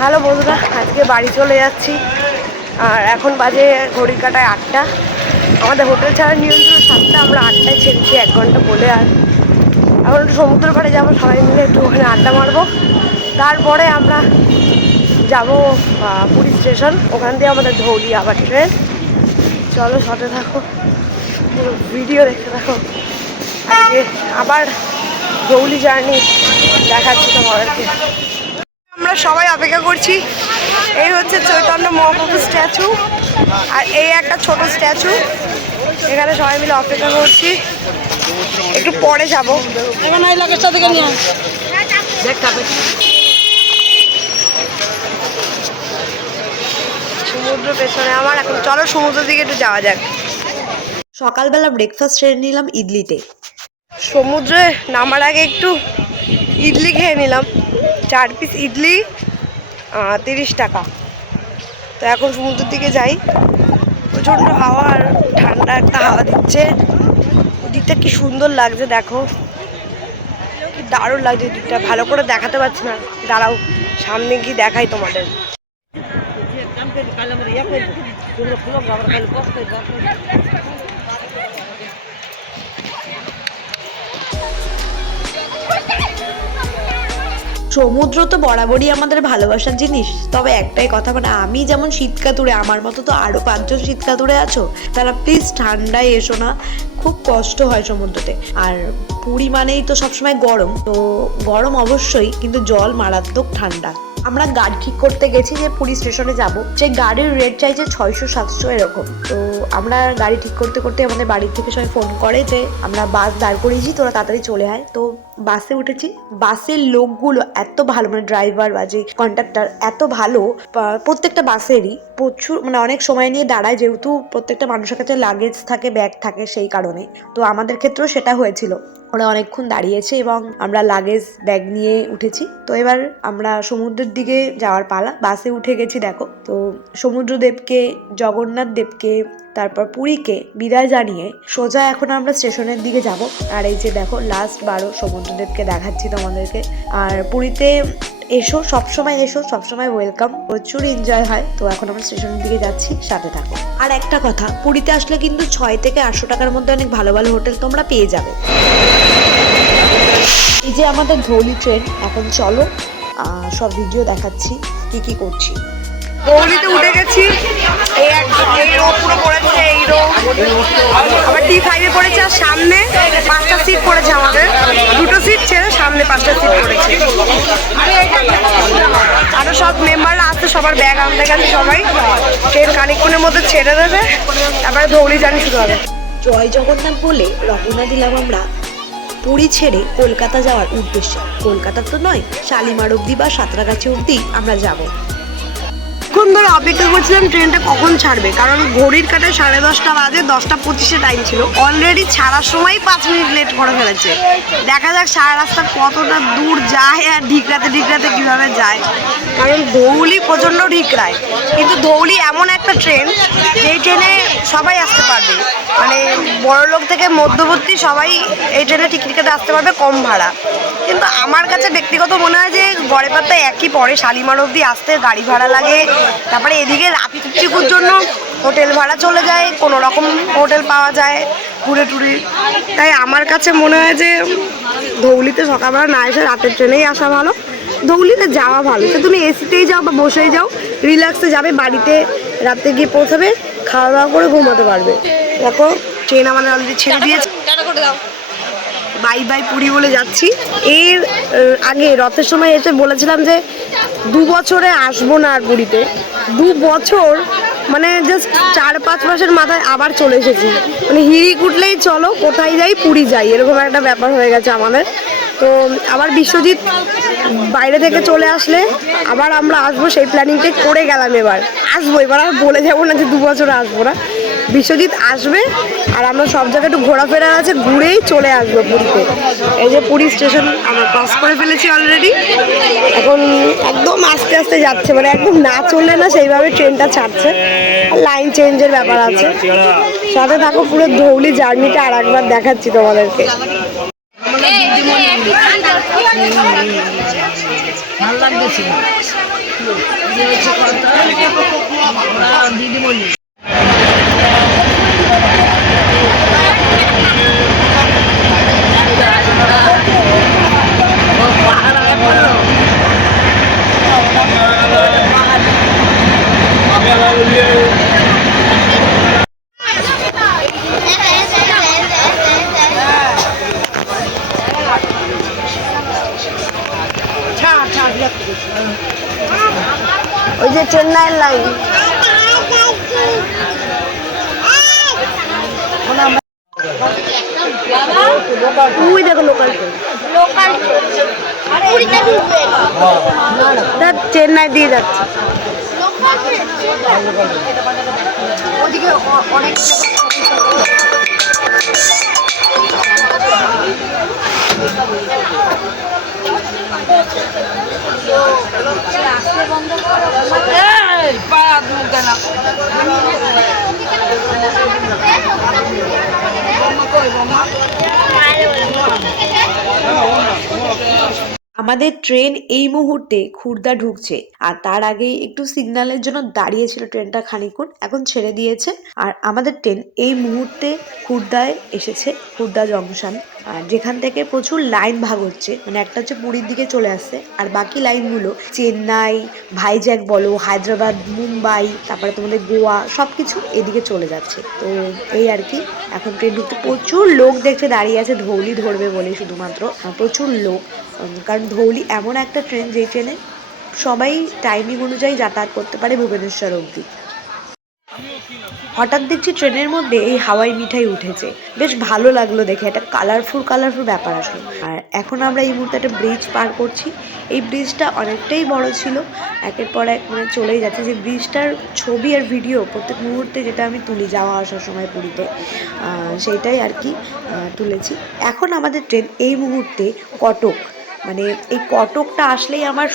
Hello বন্ধুরা, আজকে বাড়ি চলে যাচ্ছি। আর এখন বাজে ঘড়ির কাটায় 8টা। আমাদের হোটেল ছাড়ার নিয়ম ছিল 7টা, আমরা 8টায় ছেড়েছি 1 ঘন্টা বলে। আর এখন একটু সমুদ্র পাড়ে যাবো, সবাই মিলে একটু ওখানে আড্ডা মারবো। তারপরে আমরা যাব পুরী স্টেশন, ওখান দিয়ে আমাদের ধৌলি আবার ট্রেন। চলো সাথে থাকো, পুরো ভিডিও দেখতে থাকো। আজকে আবার ধৌলি জার্নি দেখাচ্ছি তোমাদেরকে। আমরা সবাই অপেক্ষা করছি। এই হচ্ছে চৈতন্য মহাপ্রভুর স্ট্যাচু, আর এই একটা ছোট স্ট্যাচু। এখানে সবাই মিলে অপেক্ষা করছি, একটু পরে যাবো। সমুদ্র পেছনে আমার, এখন চলো সমুদ্রের দিকে একটু যাওয়া যাক। সকালবেলা ব্রেকফাস্ট সেরে নিলাম ইডলিতে। সমুদ্রে নামার আগে একটু ইডলি খেয়ে নিলাম, 4 পিস ইডলি 30 টাকা। তো এখন সমুদ্রের দিকে যাই। প্রচণ্ড হাওয়া আর ঠান্ডা একটা হাওয়া দিচ্ছে। ওদিকটা কি সুন্দর লাগছে, দেখো কি দারুণ লাগছে। দিকটা ভালো করে দেখাতে পারছি না, দাঁড়াও সামনে গিয়ে দেখাই তোমাদের। সমুদ্র তো বরাবরই আমাদের ভালোবাসার জিনিস, তবে একটাই কথা, মানে আমি যেমন শীতকাতুরে, আমার মতো তো আরো 5 জন শীতকাতুরে আছো, তারা প্লিজ ঠান্ডায় এসো না, খুব কষ্ট হয় সমুদ্রতে। আর পুরী মানেই তো সবসময় গরম, তো গরম অবশ্যই, কিন্তু জল মারাত্মক ঠান্ডা। আমরা গাড়ি ঠিক করতে গেছি যে পুরী স্টেশনে যাব, সেই গাড়ির রেট চাইছে 600-700 এরকম। তো আমরা গাড়ি ঠিক করতে করতে আমাদের বাড়ির থেকে সবাই ফোন করে যে আমরা বাস দাঁড় করিয়েছি, তোরা তাড়াতাড়ি চলে আয়। তো বাসে উঠেছি। বাসের লোকগুলো এত ভালো, মানে ড্রাইভার বাজে কন্ডাক্টর এত ভালো। প্রত্যেকটা বাসেরই প্রচুর, মানে অনেক সময় নিয়ে দাঁড়ায়, যেহেতু প্রত্যেকটা মানুষের কাছে লাগেজ থাকে, ব্যাগ থাকে, সেই কারণে। তো আমাদের ক্ষেত্রেও সেটা হয়েছিল, ওরা অনেকক্ষণ দাঁড়িয়েছে এবং আমরা লাগেজ ব্যাগ নিয়ে উঠেছি। তো এবার আমরা সমুদ্রের দিকে যাওয়ার পালা। বাসে উঠে গেছি, দেখো। তো সমুদ্রদেবকে, জগন্নাথ দেবকে, তারপর পুরীকে বিদায় জানিয়ে সোজা এখন আমরা স্টেশনের দিকে যাব। আর এই যে দেখো, লাস্ট 12 সমুদ্রদেবকে দেখাচ্ছি তোমাদেরকে। আর পুরীতে এসো, সবসময় এসো, সবসময় ওয়েলকাম, প্রচুর এনজয় হয়। তো এখন আমরা স্টেশনের দিকে যাচ্ছি, সাথে থাকো। আর একটা কথা, পুরীতে আসলে কিন্তু 6 থেকে 800 টাকার মধ্যে অনেক ভালো ভালো হোটেল তোমরা পেয়ে যাবে। এই যে আমাদের ধৌলি ট্রেন, এখন চলো সব ভিডিও দেখাচ্ছি কি কি করছি। ধৌলিতে উঠে গেছি। এই রো পুরো পড়েছে, এই রো আবার D5-এ পড়েছে। আর সামনে 5টা সিট পড়েছে, আমাদের 2টো সিট ছেড়ে সামনে 5টা সিট পড়েছে। আরো সব মেম্বাররা আসছে, সবার ব্যাগ আনতে গেছে সবাই। ট্রেন খানিকক্ষণের মধ্যে ছেড়ে দেবে, তারপরে ধৌলি জার্নি শুরু হবে। জয় জগন্নাথ বলে রওনা দিলাম আমরা পুরী ছেড়ে কলকাতা যাওয়ার উদ্দেশ্যে। কলকাতা তো নয়, শালিমার অবধি বা সাঁতরাগাছি অবধি আমরা যাব। অনেকক্ষণ ধরে অপেক্ষা করছিলাম ট্রেনটা কখন ছাড়বে, কারণ ঘড়ির কাটায় 10:30 বাজে, 10:25 টাইম ছিল। অলরেডি ছাড়ার সময় 5 মিনিট লেট করে ফেলেছে। দেখা যাক সারা রাস্তা কতটা দূর যায় আর ঢিকরাতে ঢিকরাতে কীভাবে যায়, কারণ ধৌলি প্রচণ্ড ঢিকরায়। কিন্তু ধৌলি এমন একটা ট্রেন, যেই ট্রেনে সবাই আসতে পারবে, মানে বড়লোক থেকে মধ্যবর্তী সবাই এই ট্রেনে টিকিট কেটে আসতে পারবে কম ভাড়া। কিন্তু আমার কাছে ব্যক্তিগত মনে হয় যে গড়ে পাত্তায় একই পড়ে। শালিমার অবধি আসতে গাড়ি ভাড়া লাগে, তারপরে এদিকে রাত্রিকুর জন্য হোটেল ভাড়া চলে যায়, কোনো রকম হোটেল পাওয়া যায় ঘুরে টুরে। তাই আমার কাছে মনে হয় যে ধৌলিতে সকালবেলা না এসে রাতের ট্রেনেই আসা ভালো। ধৌলিতে যাওয়া ভালো, সে তুমি এসিতেই যাও বা বসেই যাও, রিল্যাক্সে যাবে, বাড়িতে রাতে গিয়ে পৌঁছাবে, খাওয়া দাওয়া করে ঘুমাতে পারবে। দেখো ট্রেন আমাদের অলরেডি ছেড়ে দিয়েছে। বাই বাই পুরী বলে যাচ্ছি। এর আগে রথের সময় এসে বলেছিলাম যে 2 বছরে আসবো না আর পুরীতে। 2 বছর মানে জাস্ট 4-5 মাসের মাথায় আবার চলে এসেছি। মানে হিড়িক উঠলেই চলো, কোথায় যাই, পুরী যাই, এরকম একটা ব্যাপার হয়ে গেছে আমাদের। তো আবার বিশ্বজিৎ বাইরে থেকে চলে আসলে আবার আমরা আসবো, সেই প্ল্যানিংটাই করে গেলাম। এবার আসবো, এবার আর বলে যাবো না যে 2 বছরে আসবো না। বিশ্বজিৎ আসবে আর আমরা সব জায়গায় একটু ঘোরাফেরা আছে, ঘুরেই চলে আসবো পুরীতে। এই যে পুরী স্টেশন আমরা ক্রস করে ফেলেছি অলরেডি। এখন একদম আস্তে আস্তে যাচ্ছে, মানে একদম না চললে না সেইভাবে ট্রেনটা ছাড়ছে। লাইন চেঞ্জের ব্যাপার আছে। সাথে থাকো, পুরো ধৌলি জার্নিটা আর একবার দেখাচ্ছি তোমাদেরকে। ভালো লাগতেছে দিদিমণি ওই যে চেন্নাইয়ের লাইন। ওই দেখো লোকাল চেন্নাই দিয়ে যাচ্ছে। ওদিকে অনেক আমাদের ট্রেন এই মুহূর্তে খুর্দা ঢুকছে, আর তার আগেই একটু সিগন্যালের জন্য দাঁড়িয়েছিল ট্রেনটা খানিকক্ষণ, এখন ছেড়ে দিয়েছে। আর আমাদের ট্রেন এই মুহূর্তে খুর্দায় এসেছে, খুর্দা জংশন, আর যেখান থেকে প্রচুর লাইন ভাগ হচ্ছে, মানে একটা হচ্ছে পুরীর দিকে চলে আসছে, আর বাকি লাইনগুলো চেন্নাই, ভাইজ্যাক বলো, হায়দ্রাবাদ, মুম্বাই, তারপরে তোমাদের গোয়া, সব কিছু এদিকে চলে যাচ্ছে। তো এই আর কি, এখন ট্রেন ঢুকতে প্রচুর লোক দেখতে দাঁড়িয়ে আছে, ধৌলি ধরবে বলে শুধুমাত্র, প্রচুর লোক। কারণ ধৌলি এমন একটা ট্রেন যে ট্রেনে সবাই টাইমিং অনুযায়ী যাতায়াত করতে পারে ভুবনেশ্বর অবধি। হঠাৎ দেখছি ট্রেনের মধ্যে এই হাওয়াই মিঠাই উঠেছে, বেশ ভালো লাগলো দেখে, একটা কালারফুল ব্যাপার আসলো। আর এখন আমরা এই মুহূর্তে একটা ব্রিজ পার করছি। এই ব্রিজটা অনেকটাই বড় ছিল, একের পর এক মানে চলেই যাচ্ছে। যে ব্রিজটার ছবি আর ভিডিও প্রত্যেক মুহূর্তে যেটা আমি তুলি যাওয়া আসার সময় পুরীতে, সেইটাই আর কি তুলেছি। এখন আমাদের ট্রেন এই মুহূর্তে কটক, মানে এই কটকটা আসলেই আমার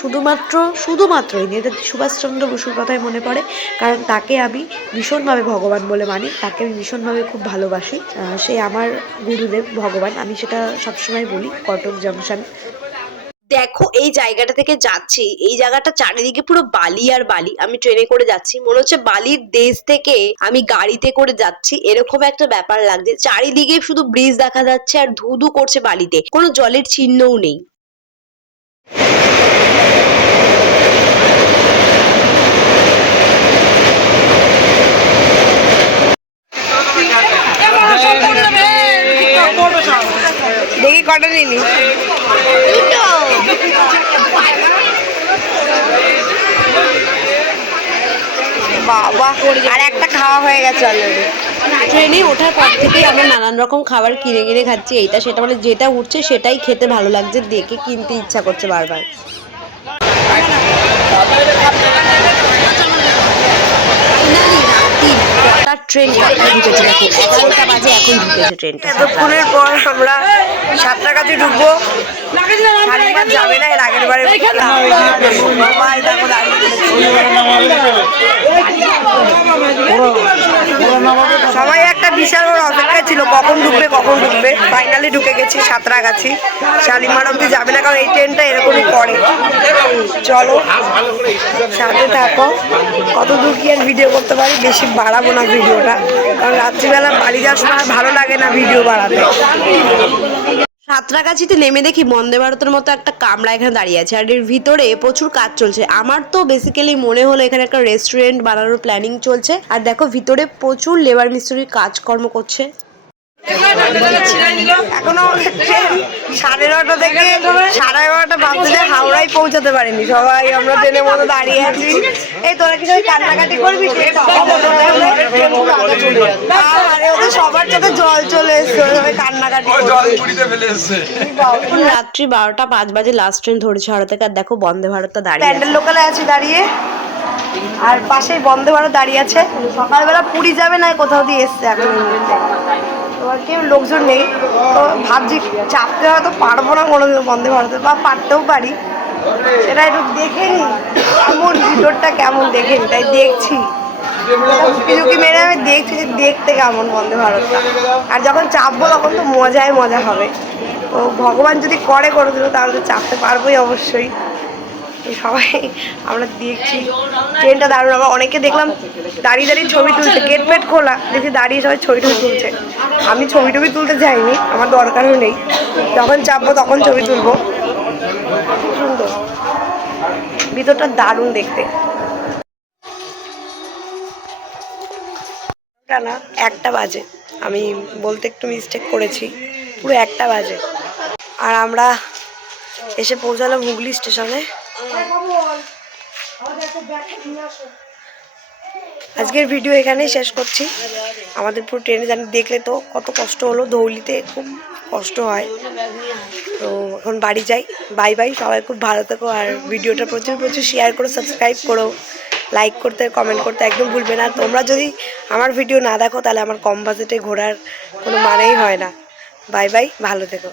শুধুমাত্রই নেতাজি সুভাষচন্দ্র বসুর কথাই মনে পড়ে, কারণ তাকে আমি ভীষণভাবে ভগবান বলে মানি, তাকে আমি ভীষণভাবে খুব ভালোবাসি, সে আমার গুরুদেব ভগবান, আমি সেটা সবসময় বলি। কটক জংশন দেখো, এই জায়গাটা থেকে যাচ্ছি, এই জায়গাটা চারিদিকে পুরো বালি আর বালি। আমি ট্রেনে করে যাচ্ছি, মনে হচ্ছে বালির দেশ থেকে আমি গাড়িতে করে যাচ্ছি, এরকম একটা ব্যাপার লাগছে। চারিদিকে শুধু ব্রিজ দেখা যাচ্ছে আর ধু ধু করছে বালিতে, কোনো জলের চিহ্নও নেই। দেখি কটা নিলি? বাবা, আর একটা খাওয়া হয়ে গেছে অলরেডি। ট্রেনে ওঠার পর থেকেই আমরা নানান রকম খাবার কিনে কিনে খাচ্ছি, এইটা সেটা, মানে যেটা উঠছে সেটাই খেতে ভালো লাগছে, দেখে কিনতে ইচ্ছা করছে বারবার। ট্রেন ঢুকেছে, দেখো 11টা বাজে এখন ঢুকেছে ট্রেনটা। এতক্ষণের পর আমরা সাঁতরাগাছি ঢুকবো। শালিমার যাবে না, এর আগের বারে সবাই একটা বিশাল বড় অপেক্ষায় ছিল কখন ঢুকবে। ফাইনালি ঢুকে গেছি সাঁতরাগাছি। শালিমার অব্দি যাবে না, কারণ এই ট্রেনটা এরকমই করে। চলো সাথে থাকো, কত দূর কি আর ভিডিও করতে পারি, বেশি বাড়াবো না ভিডিওটা, কারণ রাত্রিবেলা বাড়ি যাওয়ার সময় ভালো লাগে না ভিডিও বাড়াতে। সাঁতরাগাছিতে নেমে দেখি বন্দে ভারতের মতো একটা কামরা এখানে দাঁড়িয়ে আছে, আর এর ভিতরে প্রচুর কাজ চলছে। আমার তো বেসিক্যালি মনে হলো এখানে একটা রেস্টুরেন্ট বানানোর প্ল্যানিং চলছে, আর দেখো ভিতরে প্রচুর লেবার মিস্ত্রি কাজকর্ম করছে। এখনো 9:30 থেকে 11:30 বাজতে হাওড়ায় পৌঁছাতে পারিনি সবাই, আমরা ট্রেনের মতো দাঁড়িয়ে আছি। এই তোরা কি সবাই কান্নাকাটি করবি? ওদের সবার চোখে জল চলে এসছে, সবাই কান্নাকাটি এখন রাত্রি 12টা 5 বাজে লাস্ট ট্রেন ধরেছে হাওড়া থেকে, আর দেখো বন্দে ভারতটা দাঁড়িয়ে প্যান্ডেল লোকালে আছি দাঁড়িয়ে, আর পাশেই বন্দে ভারত দাঁড়িয়ে আছে। সকালবেলা পুরী যাবে না কোথাও দিয়ে এসছে, এখন তোমার কেউ লোকজন নেই, তো ভাবছি চাপতে হয়তো পারবো না কোনোদিন বন্দে ভারতে, বা পারতেও পারি, সেটা একটু দেখে নি কেমন ভিতরটা কেমন দেখে নি, তাই দেখছি ঝুঁকি মেরে আমি দেখছি যে দেখতে কেমন বন্দে ভারতটা। আর যখন চাপবো তখন তো মজা হবে, তো ভগবান যদি করে দিল তাহলে তো চাপতে পারবোই অবশ্যই। এই সবাই আমরা দেখছি ট্রেনটা দারুণ। আবার অনেকে দেখলাম দাঁড়িয়ে দাঁড়িয়ে ছবি তুলছে, গেট ফেট খোলা, দেখি দাঁড়িয়ে সবাই ছবি টবি তুলছে। আমি ছবি টবি তুলতে যাইনি, আমার দরকারও নেই, যখন চাপবো তখন ছবি তুলবো। খুব সুন্দর, ভিতরটা দারুণ দেখতে। না 1টা বাজে, আমি বলতে একটু মিস্টেক করেছি, পুরো 1টা বাজে। আর আমরা এসে পৌঁছালাম হুগলি স্টেশনে। আজকের ভিডিও এখানেই শেষ করছি। আমাদের পুরো ট্রেনে জানি দেখলে তো কত কষ্ট হলো, ধৌলিতে খুব কষ্ট হয়। তো এখন বাড়ি যাই, বাই বাই, সবাই খুব ভালো থেকো। আর ভিডিওটা প্রচুর প্রচুর শেয়ার করো, সাবস্ক্রাইব করো, লাইক করতে কমেন্ট করতে একদম ভুলবে না। তোমরা যদি আমার ভিডিও না দেখো তাহলে আমার কম বাজেটে ঘোরার কোনো মানেই হয় না। বাই বাই, ভালো থেকো।